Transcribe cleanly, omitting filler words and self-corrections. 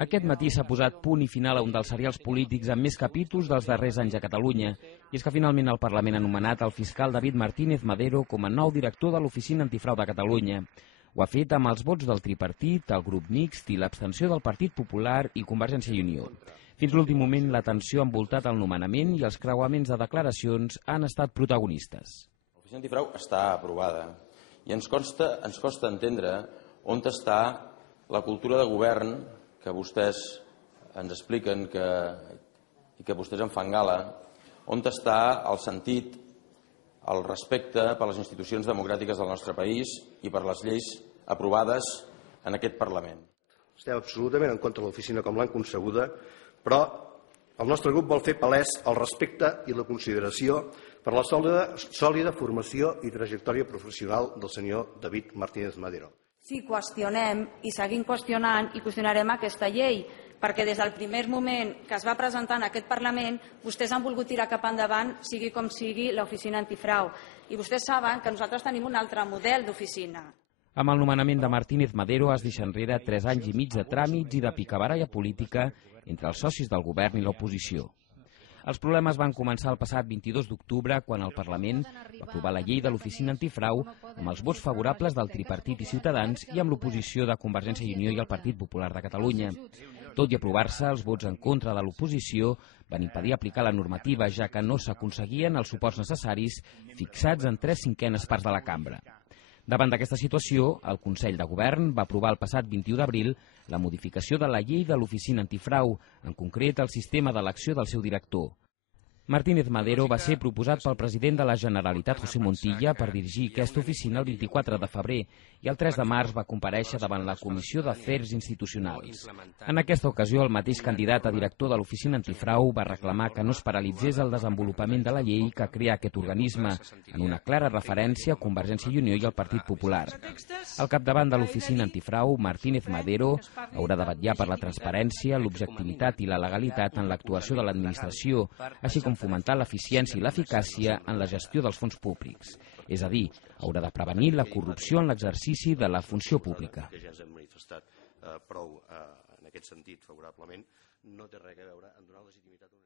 Aquest matí s'ha posat punt i final a un dels serials polítics amb més capítols dels darrers anys a Catalunya, i és que finalment el Parlament ha nomenat el fiscal David Martínez Madero com a nou director de l'Oficina Antifrau de Catalunya. Ho ha fet amb els vots del tripartit, el grup mixt i l'abstenció del Partit Popular i Convergència i Unió. Fins l'últim moment, la tensió ha envoltat el nomenament i els creuaments de declaracions han estat protagonistes. L'Oficina Antifrau està aprovada i ens costa entendre on està la cultura de govern que vostès ens expliquen i que vostès en fan gala, on està el sentit, el respecte per les institucions democràtiques del nostre país i per les lleis aprovades en aquest Parlament. Estem absolutament en contra de l'oficina com l'han concebuda, però el nostre grup vol fer palès el respecte i la consideració per la sòlida formació i trajectòria professional del senyor David Martínez Madero. Sí, qüestionem i seguim qüestionant i qüestionarem aquesta llei, perquè des del primer moment que es va presentar en aquest Parlament vostès han volgut tirar cap endavant, sigui com sigui, l'oficina antifrau. I vostès saben que nosaltres tenim un altre model d'oficina. Amb el nomenament de Martínez Madero es deixa enrere 3 anys i mig de tràmits i de picabaralla política entre els socis del govern i l'oposició. Els problemes van començar el passat 22 d'octubre, quan el Parlament va aprovar la llei de l'Oficina Antifrau amb els vots favorables del tripartit i Ciutadans i amb l'oposició de Convergència i Unió i el Partit Popular de Catalunya. Tot i aprovar-se, els vots en contra de l'oposició van impedir aplicar la normativa, ja que no s'aconseguien els suports necessaris fixats en 3/5 parts de la cambra. Davant d'aquesta situació, el Consell de Govern va aprovar el passat 21 d'abril la modificació de la llei de l'Oficina Antifrau, en concret el sistema d'elecció del seu director. Martínez Madero va ser proposat pel president de la Generalitat, José Montilla, per dirigir aquesta oficina el 24 de febrer i el 3 de març va comparèixer davant la Comissió d'Afers Institucionals. En aquesta ocasió, el mateix candidat a director de l'Oficina Antifrau va reclamar que no es paralitzés el desenvolupament de la llei que crea aquest organisme, en una clara referència a Convergència i Unió i al Partit Popular. Al capdavant de l'Oficina Antifrau, Martínez Madero haurà de vetllar per la transparència, l'objectivitat i la legalitat en l'actuació de l'administració, així com fomentar l'eficiència i l'eficàcia en la gestió dels fons públics. És a dir, haurà de prevenir la corrupció en l'exercici de la funció pública. Que ja ens hem manifestat prou en aquest sentit favorablement, no té res a veure en donar legitimitat a una